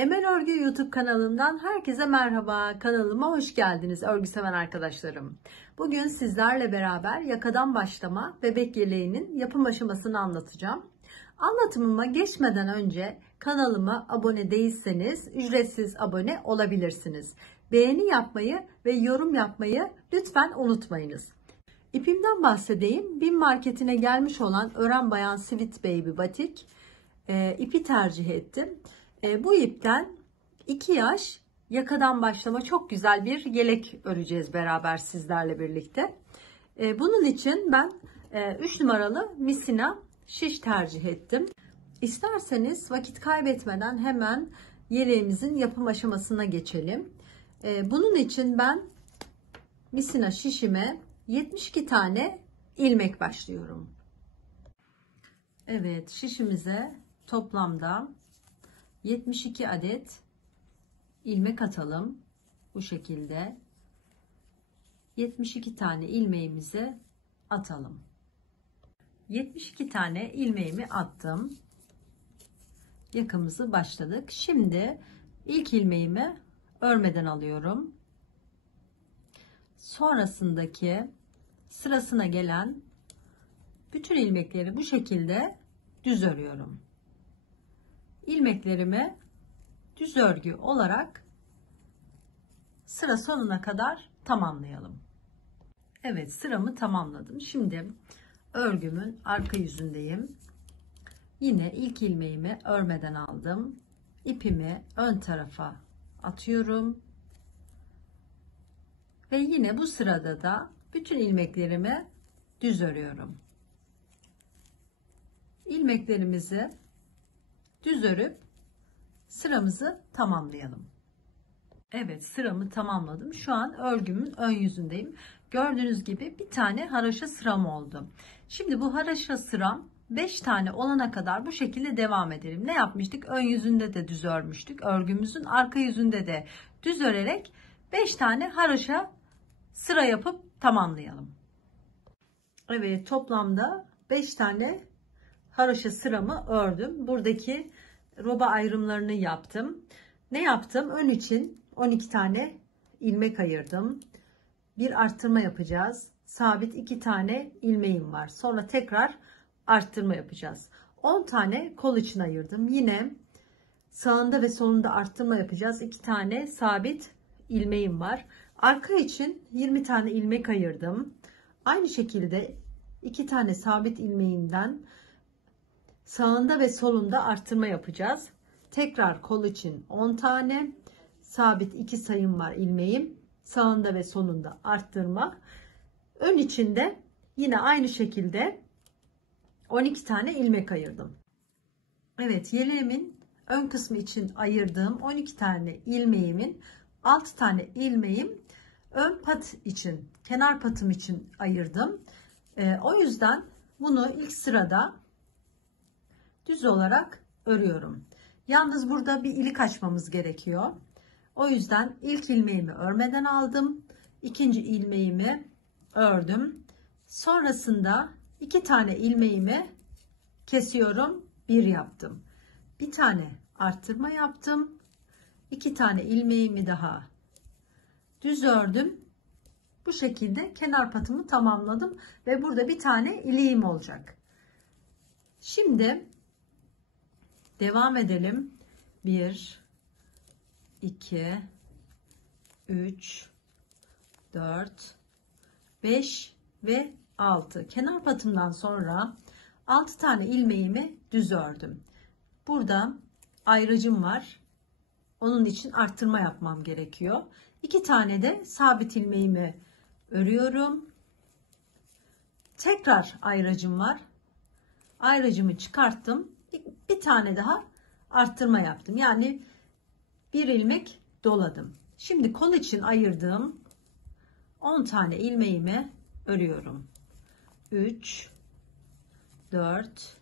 Emel Örgü YouTube kanalımdan herkese merhaba. Kanalıma hoş geldiniz örgü seven arkadaşlarım. Bugün sizlerle beraber yakadan başlama bebek yeleğinin yapım aşamasını anlatacağım. Anlatımıma geçmeden önce kanalıma abone değilseniz ücretsiz abone olabilirsiniz. Beğeni yapmayı ve yorum yapmayı lütfen unutmayınız. İpimden bahsedeyim. BİM marketine gelmiş olan Ören Bayan Sweet Baby Batik ipi tercih ettim. Bu ipten 2 yaş yakadan başlama çok güzel bir yelek öreceğiz beraber sizlerle birlikte. Bunun için ben 3 numaralı misina şiş tercih ettim. İsterseniz vakit kaybetmeden hemen yeleğimizin yapım aşamasına geçelim. Bunun için ben misina şişime 72 tane ilmek başlıyorum. Evet, şişimize toplamda 72 adet ilmek atalım. Bu şekilde 72 tane ilmeğimizi atalım. 72 tane ilmeğimi attım. Yakamızı başladık. Şimdi ilk ilmeğimi örmeden alıyorum. Sonrasındaki sırasına gelen bütün ilmekleri bu şekilde düz örüyorum. İlmeklerimi düz örgü olarak sıra sonuna kadar tamamlayalım. Evet, sıramı tamamladım. Şimdi örgümün arka yüzündeyim. Yine ilk ilmeğimi örmeden aldım. İpimi ön tarafa atıyorum. Ve yine bu sırada da bütün ilmeklerimi düz örüyorum. İlmeklerimizi düz örüp sıramızı tamamlayalım. Evet, sıramı tamamladım. Şu an örgümün ön yüzündeyim. Gördüğünüz gibi bir tane haraşo sıram oldu. Şimdi bu haraşo sıram 5 tane olana kadar bu şekilde devam edelim. Ne yapmıştık? Ön yüzünde de düz örmüştük. Örgümüzün arka yüzünde de düz örerek 5 tane haraşo sıra yapıp tamamlayalım. Evet, toplamda 5 tane haraşo sıramı ördüm. Buradaki roba ayrımlarını yaptım. Ne yaptım? Ön için 12 tane ilmek ayırdım. Bir arttırma yapacağız. Sabit 2 tane ilmeğim var. Sonra tekrar arttırma yapacağız. 10 tane kol için ayırdım. Yine sağında ve solunda arttırma yapacağız. 2 tane sabit ilmeğim var. Arka için 20 tane ilmek ayırdım. Aynı şekilde 2 tane sabit ilmeğimden sağında ve solunda arttırma yapacağız. Tekrar kol için 10 tane sabit 2 sayım var ilmeğim. Sağında ve solunda arttırma. Ön içinde yine aynı şekilde 12 tane ilmek ayırdım. Evet, yeleğimin ön kısmı için ayırdığım 12 tane ilmeğimin 6 tane ilmeğim ön pat için, kenar patım için ayırdım. O yüzden bunu ilk sırada düz olarak örüyorum. Yalnız burada bir ilik açmamız gerekiyor. O yüzden ilk ilmeğimi örmeden aldım. İkinci ilmeğimi ördüm. Sonrasında 2 tane ilmeğimi kesiyorum. 1 yaptım. Bir tane arttırma yaptım. 2 tane ilmeğimi daha düz ördüm. Bu şekilde kenar patımı tamamladım ve burada bir tane iliğim olacak. Şimdi devam edelim. 1 2 3 4 5 ve 6 kenar patımdan sonra 6 tane ilmeğimi düz ördüm. Burada ayracım var. Onun için arttırma yapmam gerekiyor. 2 tane de sabit ilmeğimi örüyorum. Tekrar ayracım var. Ayracımı çıkarttım. Bir tane daha arttırma yaptım. Yani bir ilmek doladım. Şimdi kol için ayırdığım 10 tane ilmeğimi örüyorum. 3 4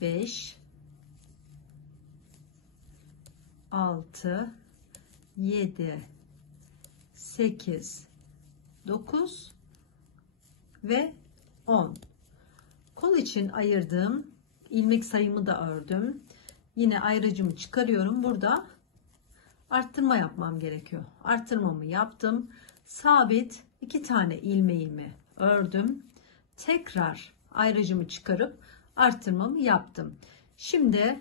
5 6 7 8 9 ve 10. Kol için ayırdığım ilmek sayımı da ördüm. yine ayracımı çıkarıyorum. Burada arttırma yapmam gerekiyor. Arttırmamı yaptım. Sabit 2 tane ilmeğimi ördüm. Tekrar ayracımı çıkarıp arttırmamı yaptım. Şimdi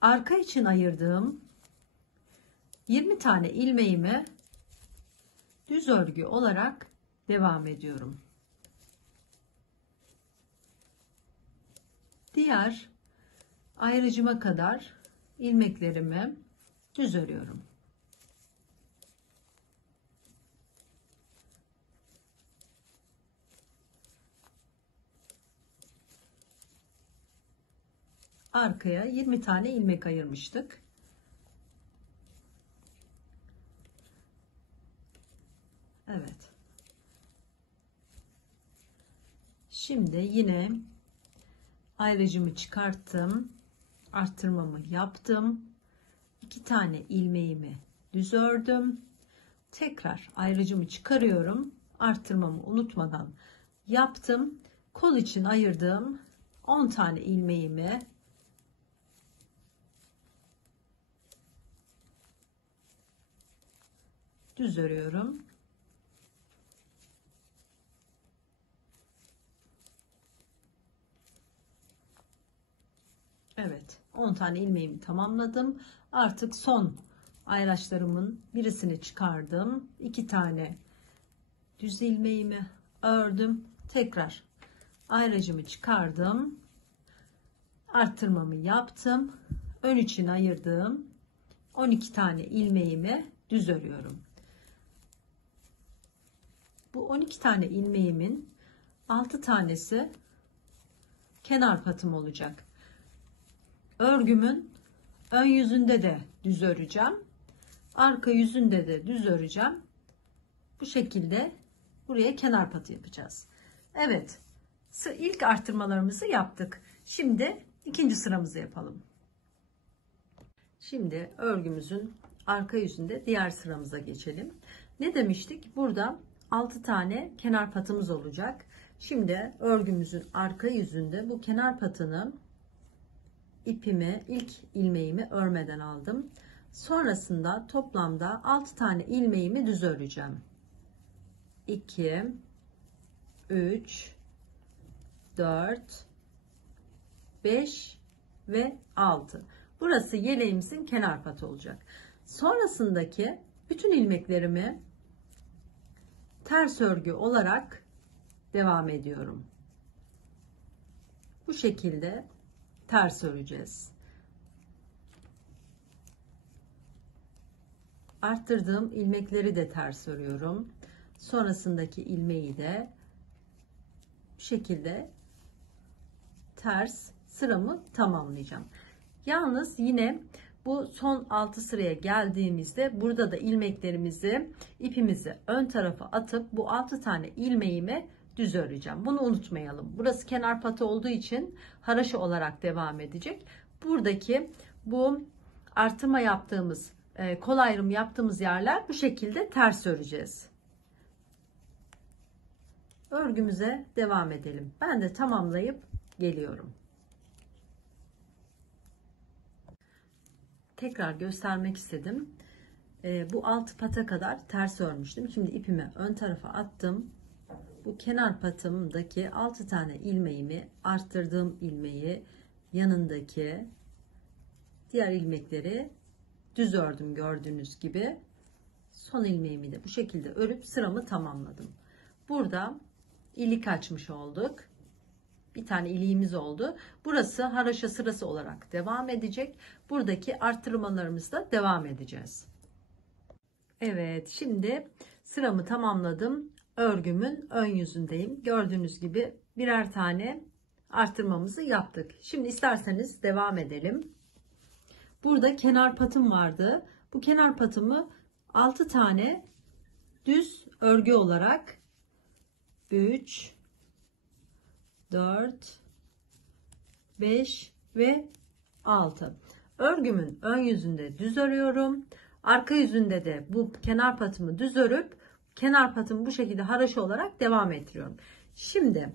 arka için ayırdığım 20 tane ilmeğimi düz örgü olarak devam ediyorum. Diğer ayrıcıma kadar ilmeklerimi düz örüyorum. Arkaya 20 tane ilmek ayırmıştık. Evet. Şimdi yine ayracımı çıkarttım. Arttırmamı yaptım. 2 tane ilmeğimi düz ördüm. Tekrar ayracımı çıkarıyorum. Arttırmamı unutmadan yaptım. Kol için ayırdığım 10 tane ilmeğimi düz örüyorum. Evet, 10 tane ilmeğimi tamamladım. Artık son ayraçlarımın birisini çıkardım. 2 tane düz ilmeğimi ördüm. Tekrar ayracımı çıkardım. Arttırmamı yaptım. Ön için ayırdığım 12 tane ilmeğimi düz örüyorum. Bu 12 tane ilmeğimin 6 tanesi kenar patım olacak. Örgümün ön yüzünde de düz öreceğim. Arka yüzünde de düz öreceğim. Bu şekilde buraya kenar patı yapacağız. Evet. İlk arttırmalarımızı yaptık. Şimdi ikinci sıramızı yapalım. Şimdi örgümüzün arka yüzünde diğer sıramıza geçelim. Ne demiştik? Burada 6 tane kenar patımız olacak. Şimdi örgümüzün arka yüzünde bu kenar patını ipimi, ilk ilmeğimi örmeden aldım. Sonrasında toplamda 6 tane ilmeğimi düz öreceğim. 2 3 4 5 ve 6. Burası yeleğimizin kenar patı olacak. Sonrasındaki bütün ilmeklerimi ters örgü olarak devam ediyorum. Bu şekilde ters öreceğiz. Arttırdığım ilmekleri de ters örüyorum. Sonrasındaki ilmeği de bu şekilde ters sıramı tamamlayacağım. Yalnız yine bu son 6 sıraya geldiğimizde burada da ilmeklerimizi, ipimizi ön tarafa atıp bu 6 tane ilmeğimi düz öreceğim. Bunu unutmayalım. Burası kenar patı olduğu için haraşo olarak devam edecek. Buradaki bu artırma yaptığımız, kol ayrımı yaptığımız yerler bu şekilde ters öreceğiz. Örgümüze devam edelim. Ben de tamamlayıp geliyorum. Tekrar göstermek istedim. Bu alt pata kadar ters örmüştüm. Şimdi ipimi ön tarafa attım. Bu kenar patımdaki 6 tane ilmeğimi, arttırdığım ilmeği, yanındaki diğer ilmekleri düz ördüm gördüğünüz gibi. Son ilmeğimi de bu şekilde örüp sıramı tamamladım. Burada ilik açmış olduk. Bir tane iliğimiz oldu. Burası haraşo sırası olarak devam edecek. Buradaki arttırmalarımızla devam edeceğiz. Evet, şimdi sıramı tamamladım. Örgümün ön yüzündeyim. Gördüğünüz gibi birer tane arttırmamızı yaptık. Şimdi isterseniz devam edelim. Burada kenar patım vardı. Bu kenar patımı 6 tane düz örgü olarak 3 4 5 ve 6. Örgümün ön yüzünde düz örüyorum. Arka yüzünde de bu kenar patımı düz örüp kenar patımı bu şekilde haraşo olarak devam ettiriyorum. Şimdi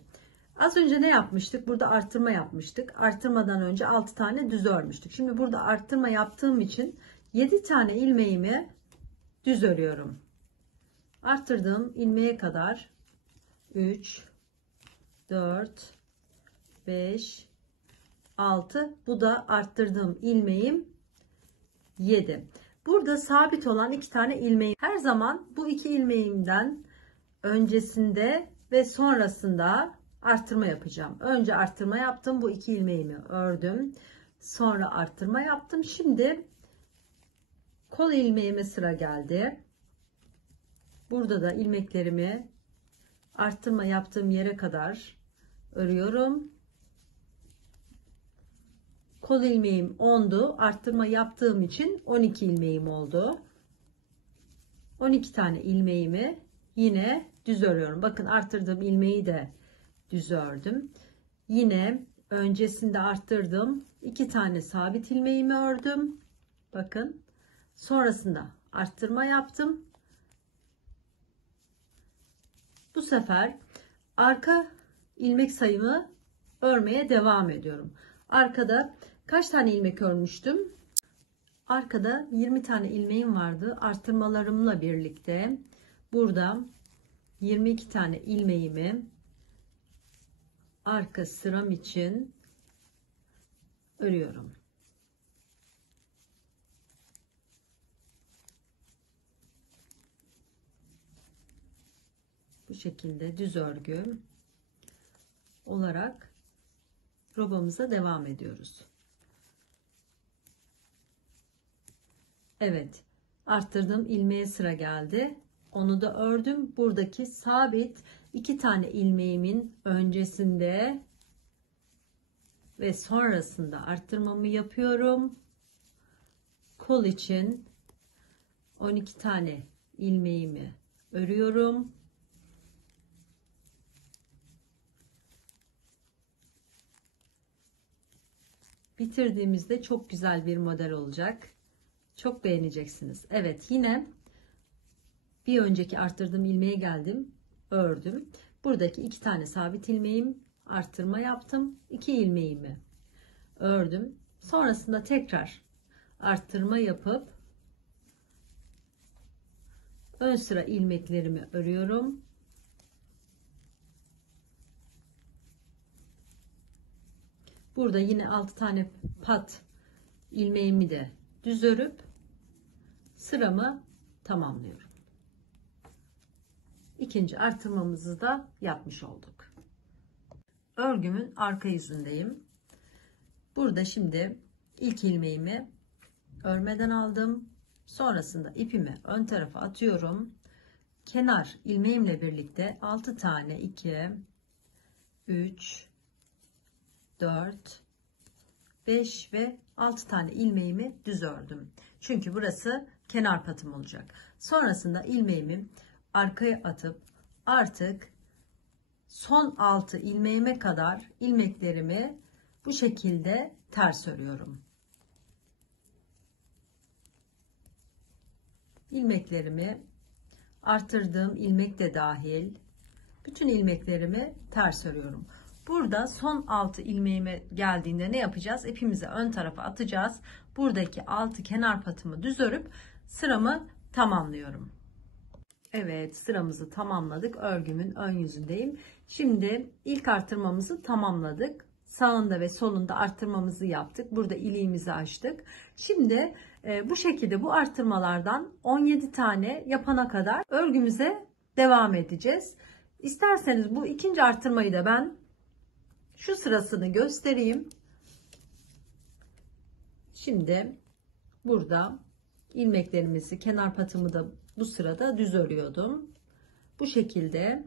Az önce ne yapmıştık? Burada arttırma yapmıştık. Arttırmadan önce 6 tane düz örmüştük. Şimdi burada arttırma yaptığım için 7 tane ilmeğimi düz örüyorum. Arttırdığım ilmeğe kadar 3, 4, 5, 6. Bu da arttırdığım ilmeğim 7. Burada sabit olan 2 tane ilmeğim. Her zaman bu 2 ilmeğimden öncesinde ve sonrasında arttırma yapacağım. Önce arttırma yaptım. Bu 2 ilmeğimi ördüm. Sonra arttırma yaptım. Şimdi kol ilmeğime sıra geldi. Burada da ilmeklerimi arttırma yaptığım yere kadar örüyorum. Kol ilmeğim 10'du. Arttırma yaptığım için 12 ilmeğim oldu. 12 tane ilmeğimi yine düz örüyorum. Bakın arttırdığım ilmeği de düz ördüm. Yine öncesinde arttırdım. 2 tane sabit ilmeğimi ördüm. Bakın. Sonrasında arttırma yaptım. Bu sefer arka ilmek sayımı örmeye devam ediyorum. Arkada kaç tane ilmek örmüştüm? Arkada 20 tane ilmeğim vardı. Arttırmalarımla birlikte burada 22 tane ilmeğimi arka sıram için örüyorum. Bu şekilde düz örgü olarak robamıza devam ediyoruz. Evet, arttırdığım ilmeğe sıra geldi. Onu da ördüm. Buradaki sabit 2 tane ilmeğimin öncesinde ve sonrasında arttırmamı yapıyorum. Kol için 12 tane ilmeğimi örüyorum. Bitirdiğimizde çok güzel bir model olacak. Çok beğeneceksiniz. Evet, yine bir önceki arttırdığım ilmeğe geldim. Ördüm. Buradaki 2 tane sabit ilmeğim, arttırma yaptım. 2 ilmeğimi ördüm. Sonrasında tekrar arttırma yapıp ön sıra ilmeklerimi örüyorum. Burada yine 6 tane pat ilmeğimi de düz örüp sıramı tamamlıyorum. İkinci artırmamızı da yapmış olduk. Örgümün arka yüzündeyim. Burada şimdi ilk ilmeğimi örmeden aldım. Sonrasında ipimi ön tarafa atıyorum. Kenar ilmeğimle birlikte 6 tane 2, 3, 4, 5 ve 6 tane ilmeğimi düz ördüm. Çünkü burası kenar patım olacak. Sonrasında ilmeğimi arkaya atıp artık son 6 ilmeğime kadar ilmeklerimi bu şekilde ters örüyorum. İlmeklerimi artırdığım ilmek de dahil bütün ilmeklerimi ters örüyorum. Burada son 6 ilmeğime geldiğinde ne yapacağız? İpimizi ön tarafa atacağız. Buradaki 6 kenar patımı düz örüp sıramı tamamlıyorum. Evet, sıramızı tamamladık. Örgümün ön yüzündeyim. Şimdi ilk artırmamızı tamamladık. Sağında ve solunda artırmamızı yaptık. Burada iliğimizi açtık. Şimdi bu şekilde bu artırmalardan 17 tane yapana kadar örgümüze devam edeceğiz. İsterseniz bu ikinci artırmayı da ben şu sırasını göstereyim. Şimdi burada ilmeklerimizi, kenar patımı da bu sırada düz örüyordum. Bu şekilde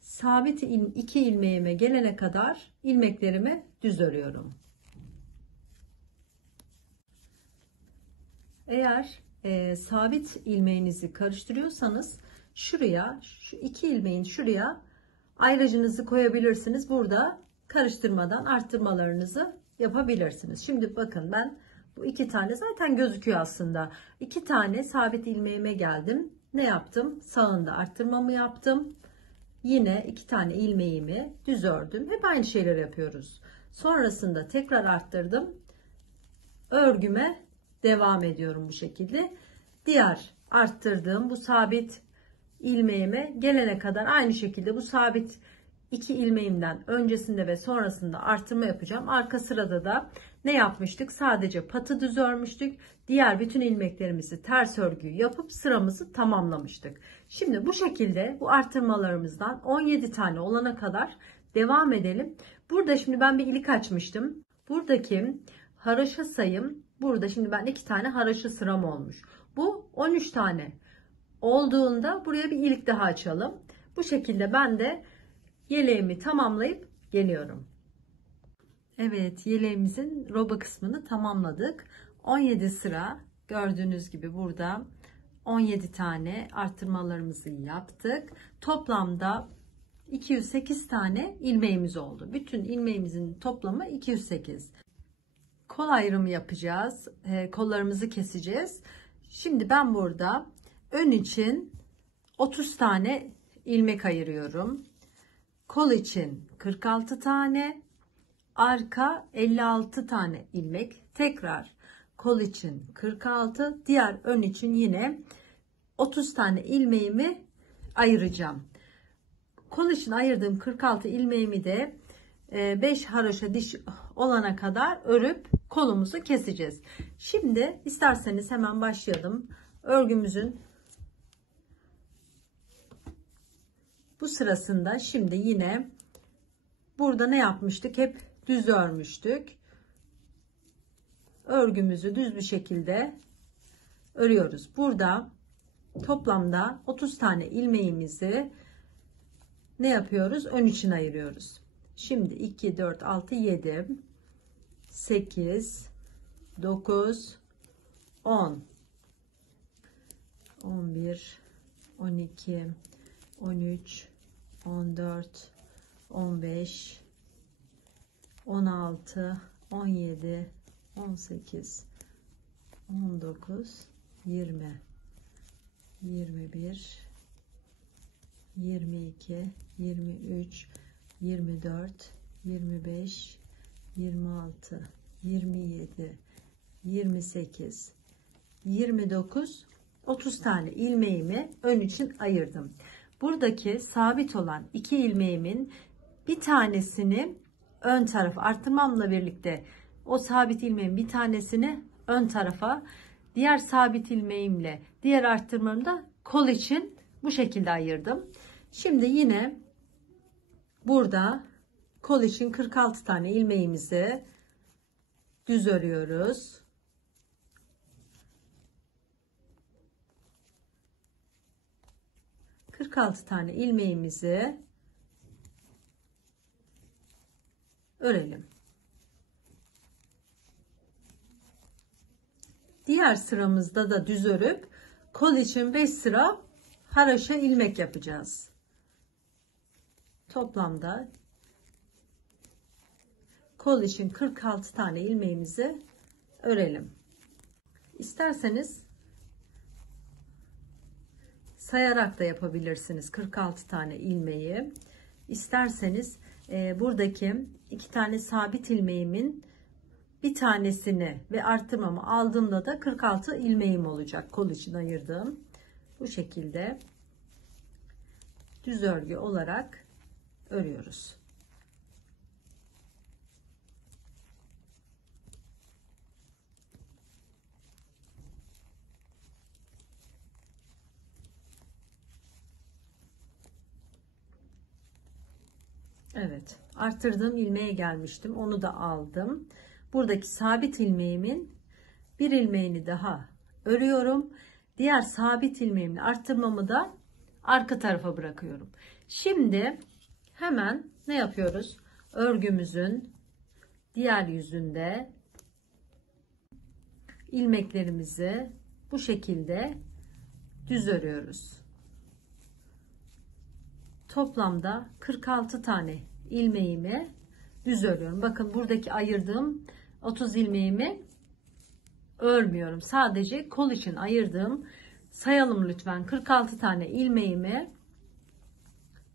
sabit 2 ilmeğime gelene kadar ilmeklerimi düz örüyorum. Eğer sabit ilmeğinizi karıştırıyorsanız şuraya, şu 2 ilmeğin şuraya ayracınızı koyabilirsiniz. Burada karıştırmadan arttırmalarınızı yapabilirsiniz. Şimdi bakın ben bu 2 tane zaten gözüküyor aslında. 2 tane sabit ilmeğime geldim. Ne yaptım? Sağında arttırmamı yaptım. yine 2 tane ilmeğimi düz ördüm. Hep aynı şeyleri yapıyoruz. Sonrasında tekrar arttırdım. Örgüme devam ediyorum bu şekilde. Diğer arttırdığım bu sabit ilmeğime gelene kadar aynı şekilde bu sabit 2 ilmeğimden öncesinde ve sonrasında artırma yapacağım. Arka sırada da ne yapmıştık? Sadece patı düz örmüştük. Diğer bütün ilmeklerimizi ters örgü yapıp sıramızı tamamlamıştık. Şimdi bu şekilde bu artırmalarımızdan 17 tane olana kadar devam edelim. Burada şimdi ben bir ilik açmıştım. Buradaki haraşo sayım, burada şimdi ben 2 tane haraşo sıram olmuş. Bu 13 tane olduğunda buraya bir ilik daha açalım. Bu şekilde ben de yeleğimi tamamlayıp geliyorum. Evet, yeleğimizin roba kısmını tamamladık. 17 sıra gördüğünüz gibi burada 17 tane artırmalarımızı yaptık. Toplamda 208 tane ilmeğimiz oldu. Bütün ilmeğimizin toplamı 208. Kol ayrımı yapacağız. Kollarımızı keseceğiz. Şimdi ben burada ön için 30 tane ilmek ayırıyorum. Kol için 46 tane, arka 56 tane ilmek. Tekrar kol için 46, diğer ön için yine 30 tane ilmeğimi ayıracağım. Kol için ayırdığım 46 ilmeğimi de 5 haroşa diş olana kadar örüp kolumuzu keseceğiz. Şimdi isterseniz hemen başlayalım. Örgümüzün bu sırasında şimdi yine burada ne yapmıştık? Hep düz örmüştük. Örgümüzü düz bir şekilde örüyoruz. Burada toplamda 30 tane ilmeğimizi ne yapıyoruz? Ön için ayırıyoruz. Şimdi 2, 4, 6, 7, 8, 9, 10, 11, 12, 13, 14, 15, 16, 17, 18, 19, 20, 21, 22, 23, 24, 25, 26, 27, 28, 29, 30 tane ilmeğimi ön için ayırdım. Buradaki sabit olan 2 ilmeğimin bir tanesini ön tarafa arttırmamla birlikte o sabit ilmeğin bir tanesini ön tarafa, diğer sabit ilmeğimle diğer arttırmamı da kol için bu şekilde ayırdım. Şimdi yine burada kol için 46 tane ilmeğimizi düz örüyoruz. ...46 tane ilmeğimizi örelim. Diğer sıramızda da düz örüp kol için 5 sıra haroşa ilmek yapacağız. Toplamda kol için 46 tane ilmeğimizi örelim. İsterseniz sayarak da yapabilirsiniz 46 tane ilmeği. İsterseniz buradaki 2 tane sabit ilmeğimin bir tanesini ve artırmamı aldığımda da 46 ilmeğim olacak. Kol için ayırdığım bu şekilde düz örgü olarak örüyoruz. Evet, arttırdığım ilmeğe gelmiştim. Onu da aldım. Buradaki sabit ilmeğimin bir ilmeğini daha örüyorum. Diğer sabit ilmeğimin arttırmamı da arka tarafa bırakıyorum. Şimdi hemen ne yapıyoruz? Örgümüzün diğer yüzünde ilmeklerimizi bu şekilde düz örüyoruz. Toplamda 46 tane ilmeğimi düz örüyorum. Bakın buradaki ayırdığım 30 ilmeğimi örmüyorum. Sadece kol için ayırdığım, sayalım lütfen, 46 tane ilmeğimi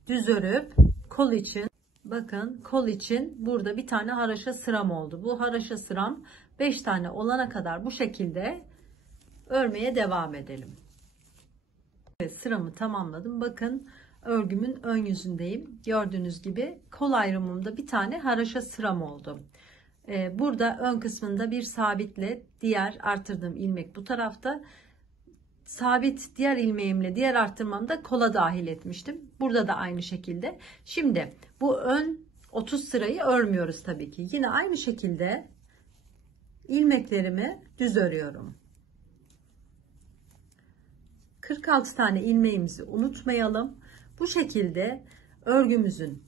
düz örüp kol için, bakın kol için burada bir tane haraşo sıram oldu. Bu haraşo sıram 5 tane olana kadar bu şekilde örmeye devam edelim. Evet, sıramı tamamladım. Bakın örgümün ön yüzündeyim. Gördüğünüz gibi kol ayrımımda bir tane haraşo sıram oldu. Burada ön kısmında bir sabitle diğer artırdığım ilmek bu tarafta. Sabit diğer ilmeğimle diğer arttırmamda kola dahil etmiştim. Burada da aynı şekilde. Şimdi bu ön 30 sırayı örmüyoruz tabii ki. Yine aynı şekilde ilmeklerimi düz örüyorum. 46 tane ilmeğimizi unutmayalım. Bu şekilde örgümüzün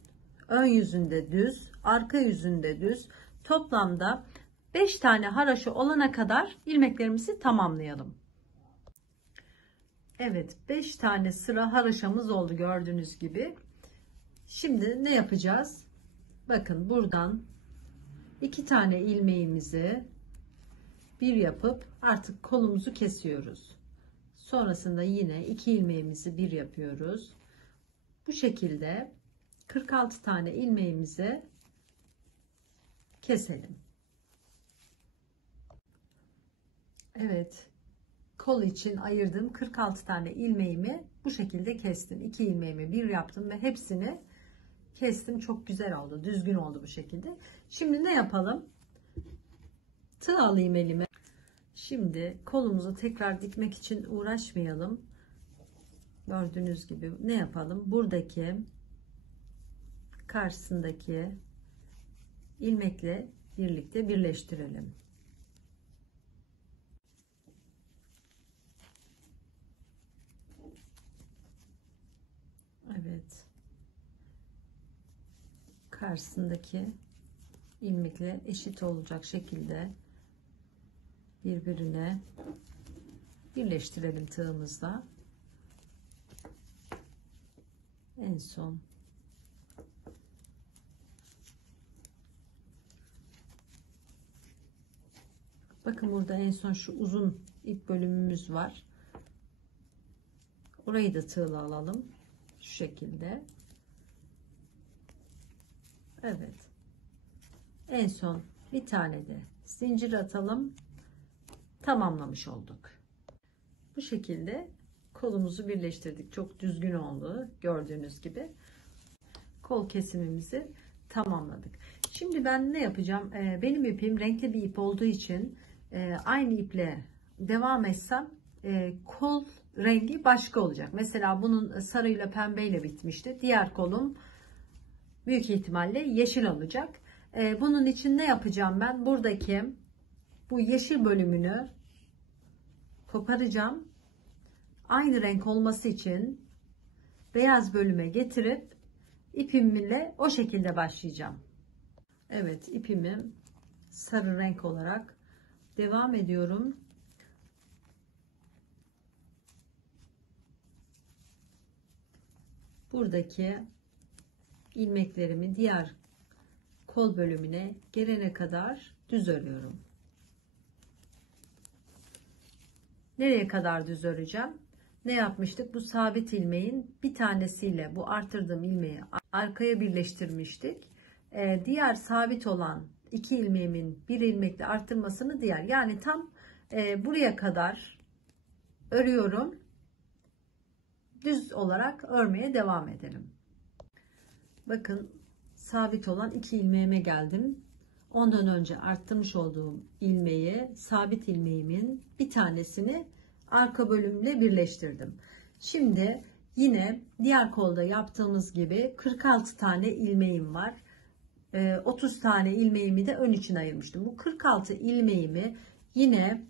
ön yüzünde düz, arka yüzünde düz, toplamda 5 tane haraşo olana kadar ilmeklerimizi tamamlayalım. Evet, 5 tane sıra haraşamız oldu gördüğünüz gibi. Şimdi ne yapacağız? Bakın buradan 2 tane ilmeğimizi bir yapıp artık kolumuzu kesiyoruz. Sonrasında yine 2 ilmeğimizi bir yapıyoruz. Bu şekilde 46 tane ilmeğimizi keselim. Evet, kol için ayırdığım 46 tane ilmeğimi bu şekilde kestim. 2 ilmeğimi bir yaptım ve hepsini kestim. Çok güzel oldu, düzgün oldu bu şekilde. Şimdi ne yapalım? Tığ alayım elime. Şimdi kolumuzu tekrar dikmek için uğraşmayalım. Gördüğünüz gibi ne yapalım? Buradaki karşısındaki ilmekle birlikte birleştirelim. Evet. Karşısındaki ilmekle eşit olacak şekilde birbirine birleştirelim tığımızla. En son bakın burada en son şu uzun ip bölümümüz var. Orayı da tığla alalım. Şu şekilde. Evet. En son bir tane de zincir atalım. Tamamlamış olduk. Bu şekilde kolumuzu birleştirdik. Çok düzgün oldu. Gördüğünüz gibi. Kol kesimimizi tamamladık. Şimdi ben ne yapacağım? Benim ipim renkli bir ip olduğu için aynı iple devam etsem kol rengi başka olacak. Mesela bunun sarıyla pembeyle bitmişti. Diğer kolum büyük ihtimalle yeşil olacak. Bunun için ne yapacağım ben? Buradaki bu yeşil bölümünü koparacağım. Aynı renk olması için beyaz bölüme getirip ipimle o şekilde başlayacağım. Evet, ipimi sarı renk olarak devam ediyorum. Buradaki ilmeklerimi diğer kol bölümüne gelene kadar düz örüyorum. Nereye kadar düz öreceğim? Ne yapmıştık? Bu sabit ilmeğin bir tanesiyle bu arttırdığım ilmeği arkaya birleştirmiştik. Diğer sabit olan 2 ilmeğimin bir ilmekle arttırmasını diğer, yani tam buraya kadar örüyorum. Düz olarak örmeye devam edelim. Bakın sabit olan 2 ilmeğime geldim. Ondan önce arttırmış olduğum ilmeği, sabit ilmeğimin bir tanesini arka bölümle birleştirdim. Şimdi yine diğer kolda yaptığımız gibi 46 tane ilmeğim var. 30 tane ilmeğimi de ön için ayırmıştım. Bu 46 ilmeğimi yine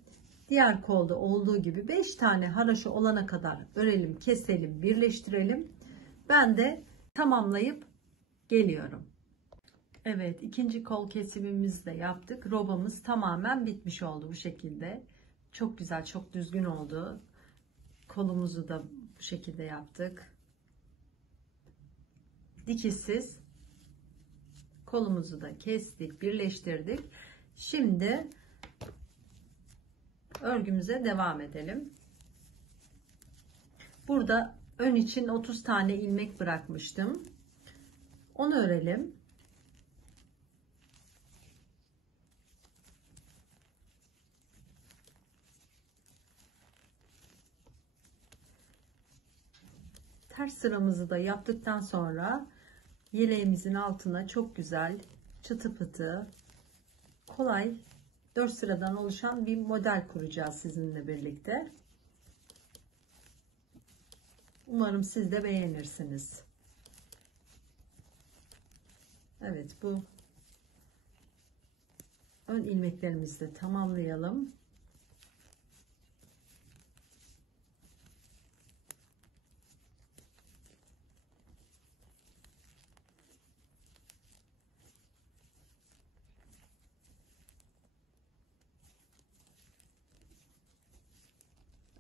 diğer kolda olduğu gibi 5 tane haraşo olana kadar örelim, keselim, birleştirelim. Ben de tamamlayıp geliyorum. Evet, ikinci kol kesimimizi de yaptık. Robamız tamamen bitmiş oldu bu şekilde. Çok güzel, çok düzgün oldu. Kolumuzu da bu şekilde yaptık. Dikişsiz kolumuzu da kestik, birleştirdik. Şimdi örgümüze devam edelim. Burada ön için 30 tane ilmek bırakmıştım. Onu örelim. Ters sıramızı da yaptıktan sonra yeleğimizin altına çok güzel çıtı pıtı kolay 4 sıradan oluşan bir model kuracağız sizinle birlikte. Umarım siz de beğenirsiniz. Evet, bu ön ilmeklerimizi de tamamlayalım.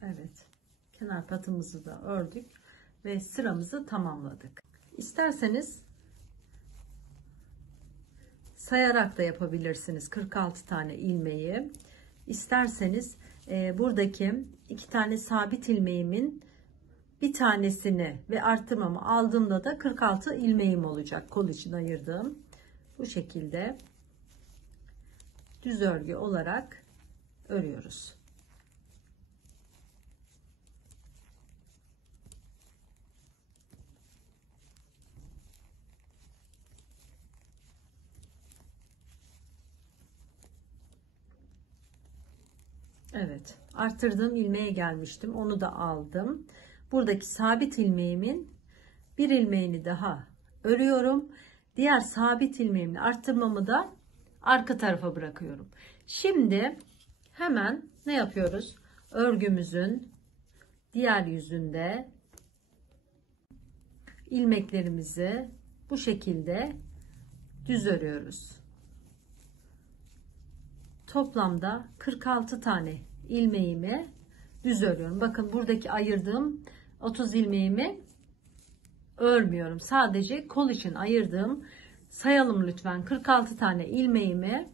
Evet, kenar patımızı da ördük ve sıramızı tamamladık. İsterseniz sayarak da yapabilirsiniz 46 tane ilmeği. İsterseniz buradaki 2 tane sabit ilmeğimin bir tanesini ve artırmamı aldığımda da 46 ilmeğim olacak. Kol için ayırdığım bu şekilde düz örgü olarak örüyoruz. Evet, arttırdığım ilmeğe gelmiştim. Onu da aldım. Buradaki sabit ilmeğimin bir ilmeğini daha örüyorum. Diğer sabit ilmeğimi arttırmamı da arka tarafa bırakıyorum. Şimdi hemen ne yapıyoruz? Örgümüzün diğer yüzünde ilmeklerimizi bu şekilde düz örüyoruz. Toplamda 46 tane ilmeğimi düz örüyorum. Bakın buradaki ayırdığım 30 ilmeğimi örmüyorum. Sadece kol için ayırdığım, sayalım lütfen, 46 tane ilmeğimi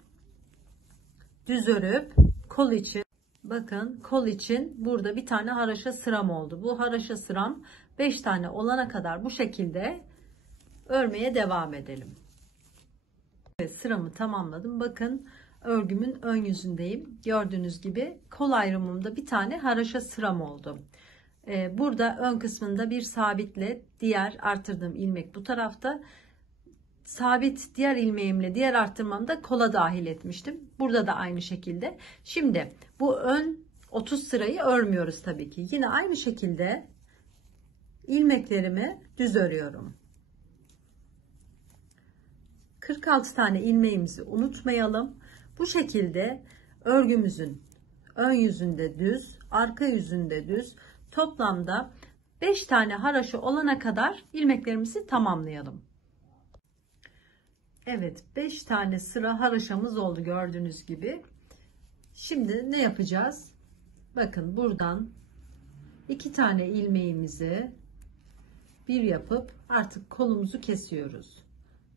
düz örüp kol için, bakın kol için burada bir tane haraşo sıram oldu. Bu haraşo sıram 5 tane olana kadar bu şekilde örmeye devam edelim. Evet, sıramı tamamladım. Bakın örgümün ön yüzündeyim. Gördüğünüz gibi kol ayrımımda bir tane haraşo sıram oldu. Burada ön kısmında bir sabitle diğer artırdığım ilmek bu tarafta. Sabit diğer ilmeğimle diğer arttırmamda kola dahil etmiştim. Burada da aynı şekilde. Şimdi bu ön 30 sırayı örmüyoruz tabii ki. Yine aynı şekilde ilmeklerimi düz örüyorum. 46 tane ilmeğimizi unutmayalım. Bu şekilde örgümüzün ön yüzünde düz, arka yüzünde düz, toplamda 5 tane haraşo olana kadar ilmeklerimizi tamamlayalım. Evet, 5 tane sıra haraşamız oldu gördüğünüz gibi. Şimdi ne yapacağız? Bakın buradan 2 tane ilmeğimizi bir yapıp artık kolumuzu kesiyoruz.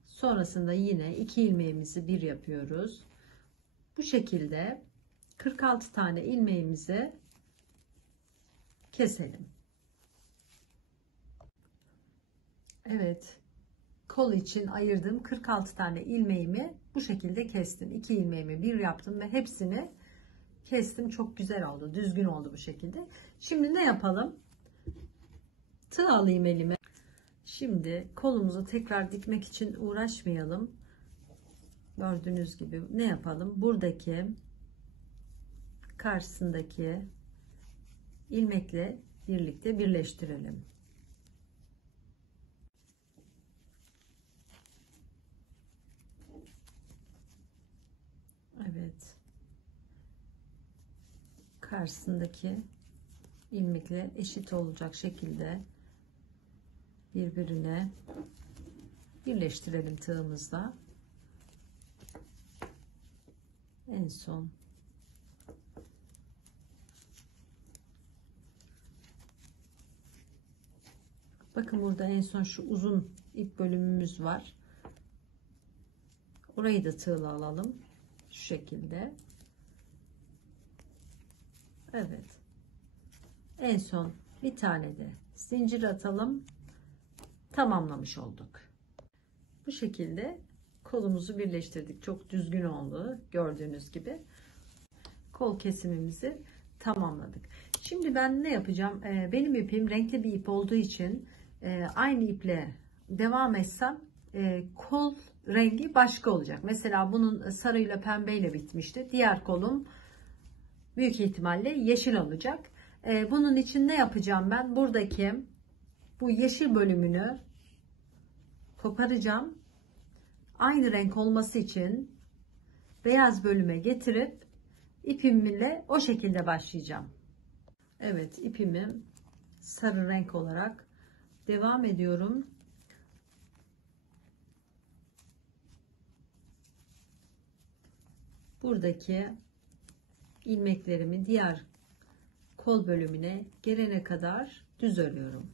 Sonrasında yine 2 ilmeğimizi bir yapıyoruz. Bu şekilde 46 tane ilmeğimizi keselim. Evet, kol için ayırdığım 46 tane ilmeğimi bu şekilde kestim. 2 ilmeğimi bir yaptım ve hepsini kestim. Çok güzel oldu, düzgün oldu bu şekilde. Şimdi ne yapalım? Tığ alayım elime. Şimdi kolumuzu tekrar dikmek için uğraşmayalım. Gördüğünüz gibi ne yapalım? Buradaki karşısındaki ilmekle birlikte birleştirelim. Evet. Karşısındaki ilmekle eşit olacak şekilde birbirine birleştirelim tığımızla. En son bakın burada en son şu uzun ip bölümümüz var. Orayı da tığla alalım. Şu şekilde. Evet. En son Bir tane de zincir atalım. Tamamlamış olduk. Bu şekilde kolumuzu birleştirdik. Çok düzgün oldu. Gördüğünüz gibi kol kesimimizi tamamladık. Şimdi ben ne yapacağım? Benim ipim renkli bir ip olduğu için aynı iple devam etsem kol rengi başka olacak. Mesela bunun sarıyla pembeyle bitmişti. Diğer kolum büyük ihtimalle yeşil olacak. Bunun için ne yapacağım ben? Buradaki bu yeşil bölümünü koparacağım. Aynı renk olması için beyaz bölüme getirip ipimle o şekilde başlayacağım. Evet, ipimi sarı renk olarak devam ediyorum. Buradaki ilmeklerimi diğer kol bölümüne gelene kadar düz örüyorum.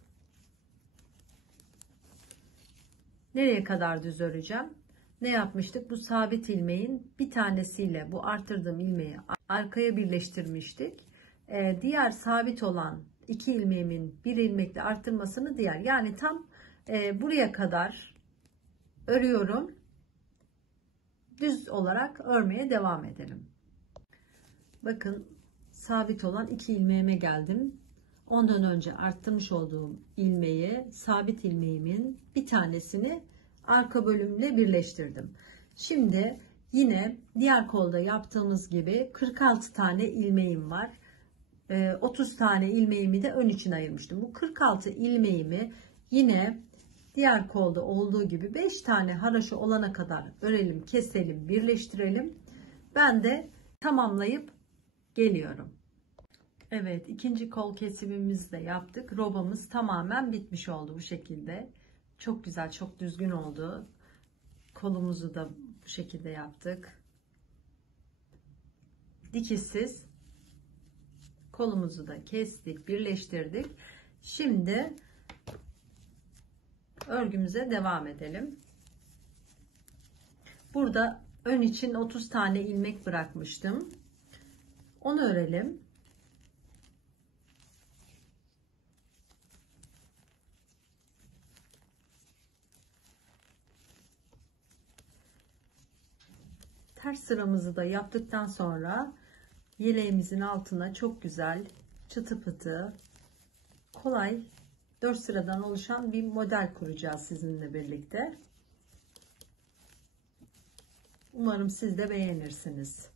Nereye kadar düz öreceğim? Ne yapmıştık? Bu sabit ilmeğin bir tanesiyle bu arttırdığım ilmeği arkaya birleştirmiştik. Diğer sabit olan iki ilmeğimin bir ilmekle arttırmasını diğer, yani tam buraya kadar örüyorum. Düz olarak örmeye devam edelim. Bakın, sabit olan iki ilmeğime geldim. Ondan önce arttırmış olduğum ilmeği, sabit ilmeğimin bir tanesini arka bölümle birleştirdim. Şimdi yine diğer kolda yaptığımız gibi 46 tane ilmeğim var. 30 tane ilmeğimi de ön için ayırmıştım. Bu 46 ilmeğimi yine diğer kolda olduğu gibi 5 tane haraşo olana kadar örelim, keselim, birleştirelim. Ben de tamamlayıp geliyorum. Evet, ikinci kol kesimimizi de yaptık. Robamız tamamen bitmiş oldu bu şekilde. Çok güzel, çok düzgün oldu. Kolumuzu da bu şekilde yaptık. Dikişsiz kolumuzu da kestik, birleştirdik. Şimdi örgümüze devam edelim. Burada ön için 30 tane ilmek bırakmıştım. Onu örelim. Ters sıramızı da yaptıktan sonra yeleğimizin altına çok güzel, çıtı pıtı, kolay 4 sıradan oluşan bir model kuracağız sizinle birlikte. Umarım siz de beğenirsiniz.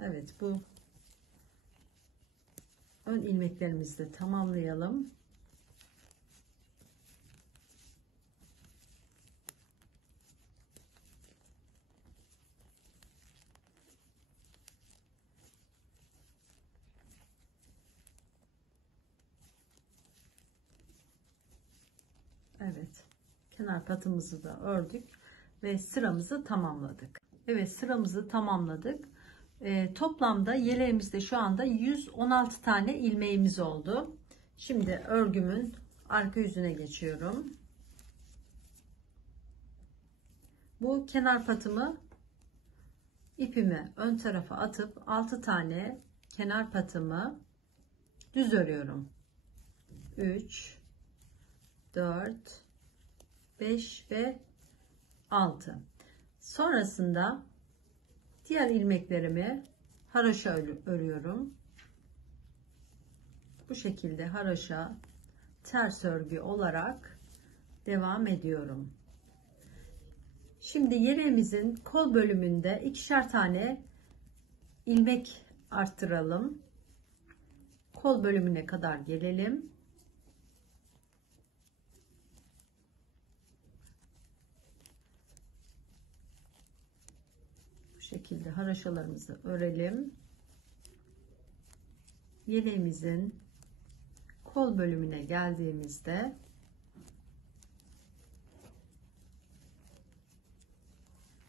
Evet, bu ön ilmeklerimizi de tamamlayalım. Evet, kenar patımızı da ördük ve sıramızı tamamladık. Evet, sıramızı tamamladık. Toplamda yeleğimizde şu anda 116 tane ilmeğimiz oldu. Şimdi örgümün arka yüzüne geçiyorum. Bu kenar patımı ipimi ön tarafa atıp 6 tane kenar patımı düz örüyorum. 3, 4, 5 ve 6. Sonrasında diğer ilmeklerimi haroşa örüyorum. Bu şekilde haroşa ters örgü olarak devam ediyorum. Şimdi yeleğimizin kol bölümünde ikişer tane ilmek arttıralım. Kol bölümüne kadar gelelim. Bu şekilde haroşalarımızı örelim. Yeleğimizin kol bölümüne geldiğimizde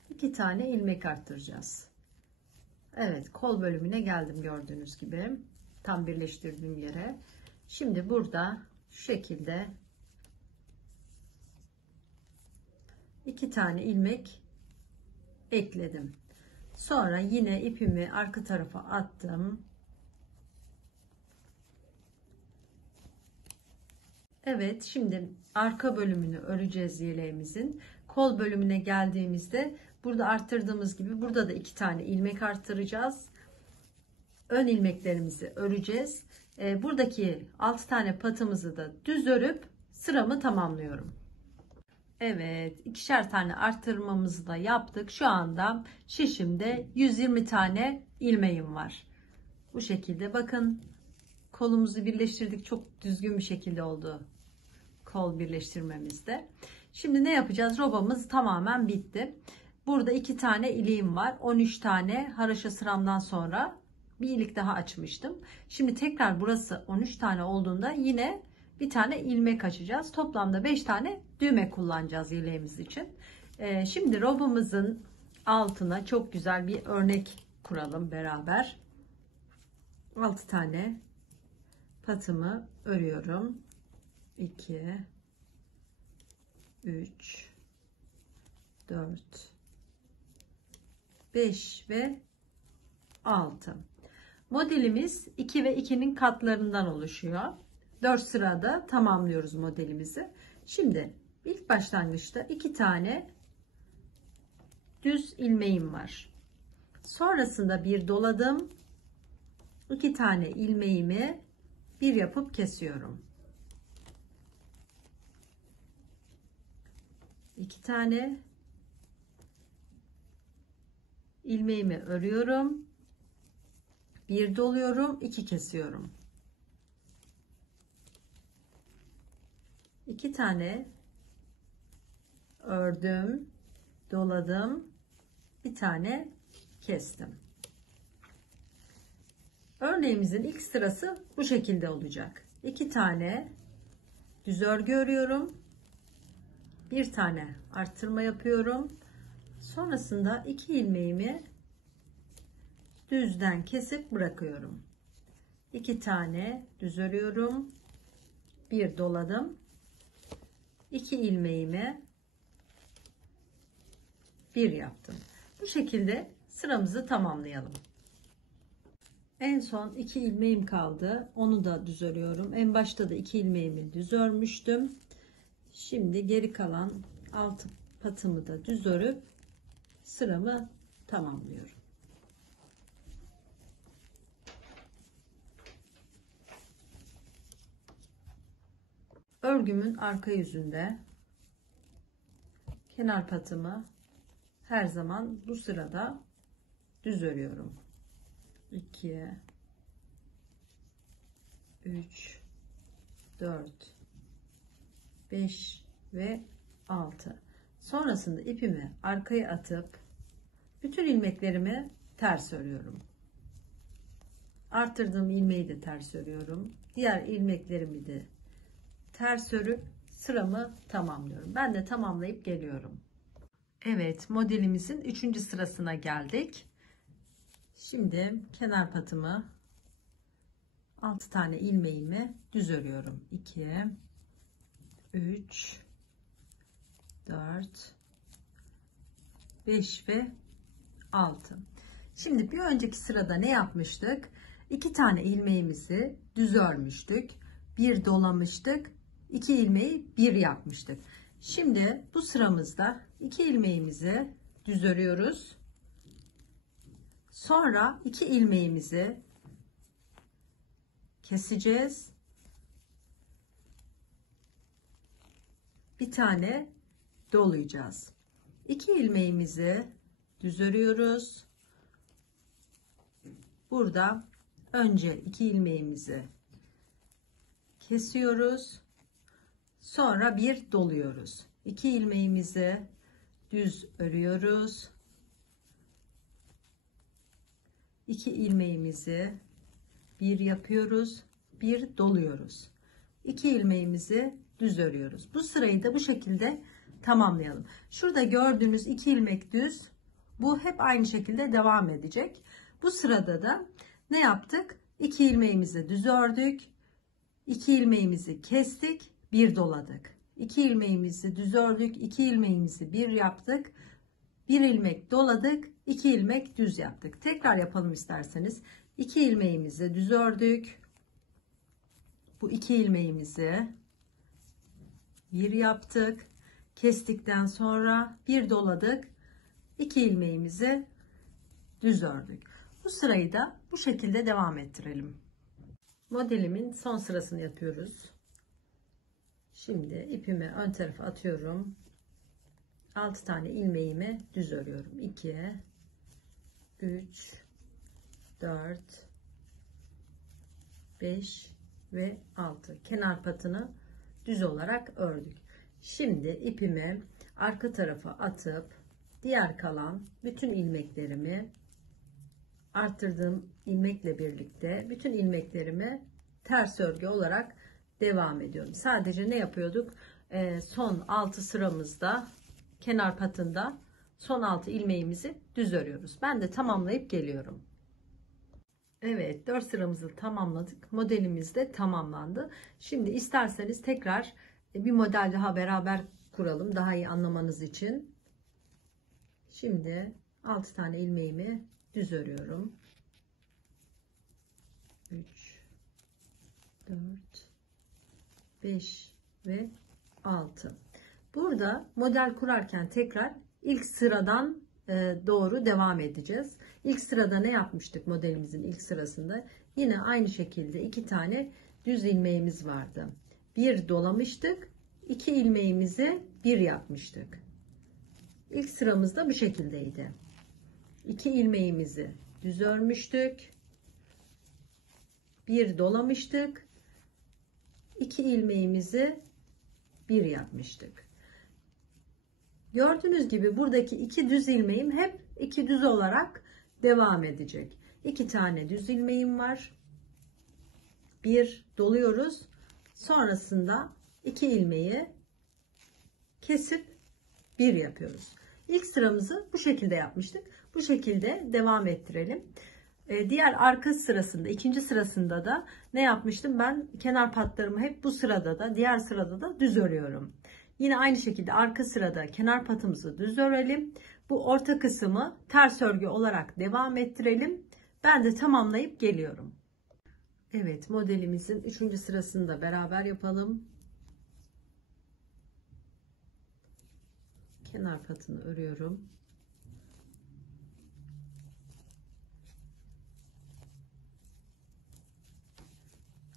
iki tane ilmek arttıracağız. Evet, kol bölümüne geldim gördüğünüz gibi. Tam birleştirdiğim yere. Şimdi burada şu şekilde iki tane ilmek ekledim. Sonra yine ipimi arka tarafa attım. Evet, şimdi arka bölümünü öreceğiz yeleğimizin. Kol bölümüne geldiğimizde burada arttırdığımız gibi burada da 2 tane ilmek arttıracağız. Ön ilmeklerimizi öreceğiz. Buradaki 6 tane patımızı da düz örüp sıramı tamamlıyorum. Evet, ikişer tane arttırmamızı da yaptık. Şu anda şişimde 120 tane ilmeğim var. Bu şekilde bakın, kolumuzu birleştirdik. Çok düzgün bir şekilde oldu kol birleştirmemizde. Şimdi ne yapacağız? Robamız tamamen bitti. Burada 2 tane iliğim var. 13 tane haraşo sıramdan sonra bir ilik daha açmıştım. Şimdi tekrar burası 13 tane olduğunda yine bir tane ilmek açacağız. Toplamda 5 tane düğme kullanacağız yeleğimiz için. Şimdi robamızın altına çok güzel bir örnek kuralım beraber. 6 tane patımı örüyorum. 2 3 4 5 ve 6. Modelimiz 2 ve 2'nin katlarından oluşuyor. 4 sırada tamamlıyoruz modelimizi. Şimdi ilk başlangıçta 2 tane düz ilmeğim var. Sonrasında bir doladım. 2 tane ilmeğimi bir yapıp kesiyorum. 2 tane ilmeğimi örüyorum. Bir doluyorum, 2 kesiyorum. 2 tane ördüm, doladım, bir tane kestim. Örneğimizin ilk sırası bu şekilde olacak. 2 tane düz örgü örüyorum. Bir tane arttırma yapıyorum. Sonrasında 2 ilmeğimi düzden kesip bırakıyorum. 2 tane düz örüyorum. Bir doladım. 2 ilmeğimi bir yaptım. Bu şekilde sıramızı tamamlayalım. En son 2 ilmeğim kaldı. Onu da düz örüyorum. En başta da 2 ilmeğimi düz örmüştüm. Şimdi geri kalan 6 patımı da düz örüp sıramı tamamlıyorum. Örgümün arka yüzünde kenar patımı her zaman bu sırada düz örüyorum. 2 3 4 5 ve 6. Sonrasında ipimi arkaya atıp bütün ilmeklerimi ters örüyorum. Arttırdığım ilmeği de ters örüyorum. Diğer ilmeklerimi de ters örüp sıramı tamamlıyorum. Ben de tamamlayıp geliyorum. Evet, modelimizin 3. sırasına geldik. Şimdi kenar patımı 6 tane ilmeğimi düz örüyorum. 2 3 4 5 ve 6. Şimdi bir önceki sırada ne yapmıştık? 2 tane ilmeğimizi düz örmüştük. Bir dolamıştık. 2 ilmeği bir yapmıştık. Şimdi bu sıramızda 2 ilmeğimizi düz örüyoruz. Sonra 2 ilmeğimizi keseceğiz. Bir tane dolayacağız. 2 ilmeğimizi düz örüyoruz. Burada önce 2 ilmeğimizi kesiyoruz. Sonra bir doluyoruz. 2 ilmeğimizi düz örüyoruz. 2 ilmeğimizi bir yapıyoruz. Bir doluyoruz. 2 ilmeğimizi düz örüyoruz. Bu sırayı da bu şekilde tamamlayalım. Şurada gördüğünüz 2 ilmek düz. Bu hep aynı şekilde devam edecek. Bu sırada da ne yaptık? 2 ilmeğimizi düz ördük. 2 ilmeğimizi kestik. Bir doladık. 2 ilmeğimizi düz ördük. 2 ilmeğimizi bir yaptık. Bir ilmek doladık. 2 ilmek düz yaptık. Tekrar yapalım isterseniz. 2 ilmeğimizi düz ördük. Bu 2 ilmeğimizi bir yaptık. Kestikten sonra bir doladık. 2 ilmeğimizi düz ördük. Bu sırayı da bu şekilde devam ettirelim. Modelimin son sırasını yapıyoruz. Şimdi ipimi ön tarafa atıyorum. 6 tane ilmeğimi düz örüyorum. 2, 3, 4, 5 ve 6. Kenar patını düz olarak ördük. Şimdi ipimi arka tarafa atıp diğer kalan bütün ilmeklerimi arttırdığım ilmekle birlikte bütün ilmeklerimi ters örgü olarak devam ediyorum. Sadece ne yapıyorduk? Son 6 sıramızda kenar patında son 6 ilmeğimizi düz örüyoruz. Ben de tamamlayıp geliyorum. Evet, 4 sıramızı tamamladık. Modelimiz de tamamlandı. Şimdi isterseniz tekrar bir model daha beraber kuralım. Daha iyi anlamanız için. Şimdi 6 tane ilmeğimi düz örüyorum. 3, 4, 5 ve 6. Burada model kurarken tekrar ilk sıradan doğru devam edeceğiz. İlk sırada ne yapmıştık modelimizin ilk sırasında? Yine aynı şekilde 2 tane düz ilmeğimiz vardı. Bir dolamıştık. 2 ilmeğimizi bir yapmıştık. İlk sıramızda bu şekildeydi. 2 ilmeğimizi düz örmüştük. Bir dolamıştık. 2 ilmeğimizi bir yapmıştık. Gördüğünüz gibi buradaki 2 düz ilmeğim hep 2 düz olarak devam edecek. 2 tane düz ilmeğim var. Bir doluyoruz. Sonrasında 2 ilmeği kesip bir yapıyoruz. İlk sıramızı bu şekilde yapmıştık. Bu şekilde devam ettirelim. Diğer arka sırasında, ikinci sırasında da ne yapmıştım? Ben kenar patlarımı hep bu sırada da, diğer sırada da düz örüyorum. Yine aynı şekilde arka sırada kenar patımızı düz örelim. Bu orta kısmı ters örgü olarak devam ettirelim. Ben de tamamlayıp geliyorum. Evet, modelimizin 3. sırasını da beraber yapalım. Kenar patını örüyorum.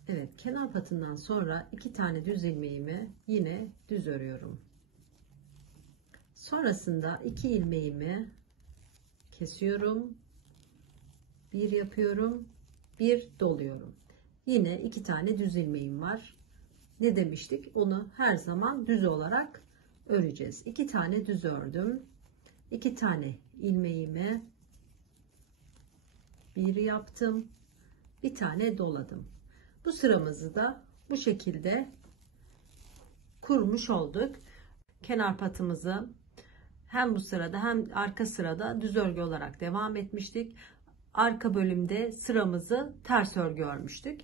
Evet, kenar patından sonra 2 tane düz ilmeğimi yine düz örüyorum. Sonrasında 2 ilmeğimi kesiyorum. Bir yapıyorum. Bir doluyorum. Yine 2 tane düz ilmeğim var. Ne demiştik? Onu her zaman düz olarak öreceğiz. 2 tane düz ördüm. 2 tane ilmeğimi bir yaptım. Bir tane doladım. Bu sıramızı da bu şekilde kurmuş olduk. Kenar patımızı hem bu sırada hem arka sırada düz örgü olarak devam etmiştik. Arka bölümde sıramızı ters örgü örmüştük.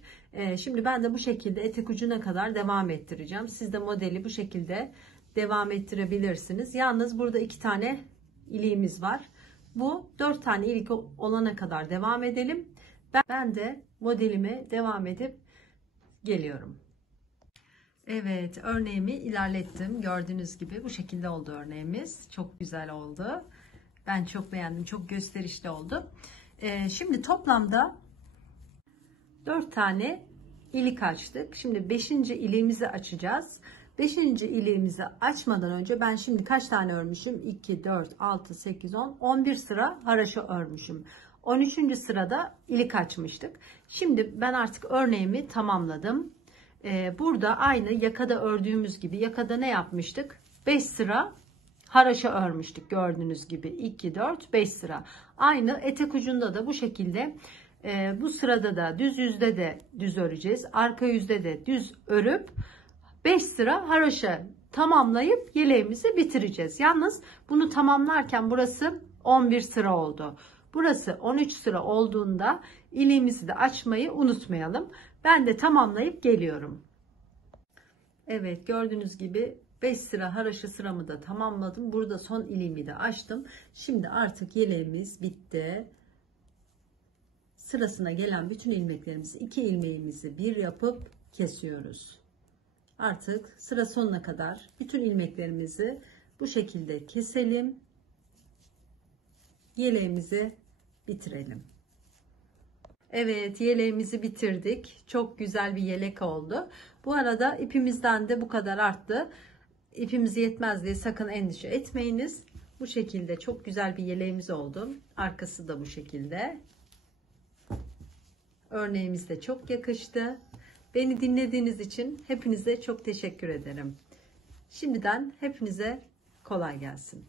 Şimdi ben de bu şekilde etek ucuna kadar devam ettireceğim. Siz de modeli bu şekilde devam ettirebilirsiniz. Yalnız burada 2 tane iliğimiz var. Bu 4 tane ilik olana kadar devam edelim. Ben de modelime devam edip geliyorum. Evet, örneğimi ilerlettim. Gördüğünüz gibi bu şekilde oldu örneğimiz. Çok güzel oldu. Ben çok beğendim. Çok gösterişli oldu. Şimdi toplamda 4 tane ilik açtık. Şimdi 5. iliğimizi açacağız. 5. iliğimizi açmadan önce ben şimdi kaç tane örmüşüm? 2, 4, 6, 8, 10, 11 sıra haraşo örmüşüm. 13. sırada ilik açmıştık. Şimdi ben artık örneğimi tamamladım. Burada aynı yakada ördüğümüz gibi yakada ne yapmıştık? 5 sıra haraşo örmüştük gördüğünüz gibi 2, 4, 5 sıra. Aynı etek ucunda da bu şekilde bu sırada da düz yüzde de düz öreceğiz. Arka yüzde de düz örüp 5 sıra haraşo tamamlayıp yeleğimizi bitireceğiz. Yalnız bunu tamamlarken burası 11 sıra oldu. Burası 13 sıra olduğunda iliğimizi de açmayı unutmayalım. Ben de tamamlayıp geliyorum. Evet, gördüğünüz gibi 5 sıra haraşo sıramı da tamamladım. Burada son iliğimi de açtım. Şimdi artık yeleğimiz bitti. Sırasına gelen bütün ilmeklerimizi 2 ilmeğimizi bir yapıp kesiyoruz. Artık sıra sonuna kadar bütün ilmeklerimizi bu şekilde keselim. Yeleğimizi bitirelim. Evet, yeleğimizi bitirdik. Çok güzel bir yelek oldu. Bu arada ipimizden de bu kadar arttı. İpimiz yetmez diye sakın endişe etmeyiniz. Bu şekilde çok güzel bir yeleğimiz oldu. Arkası da bu şekilde. Örneğimiz de çok yakıştı. Beni dinlediğiniz için hepinize çok teşekkür ederim. Şimdiden hepinize kolay gelsin.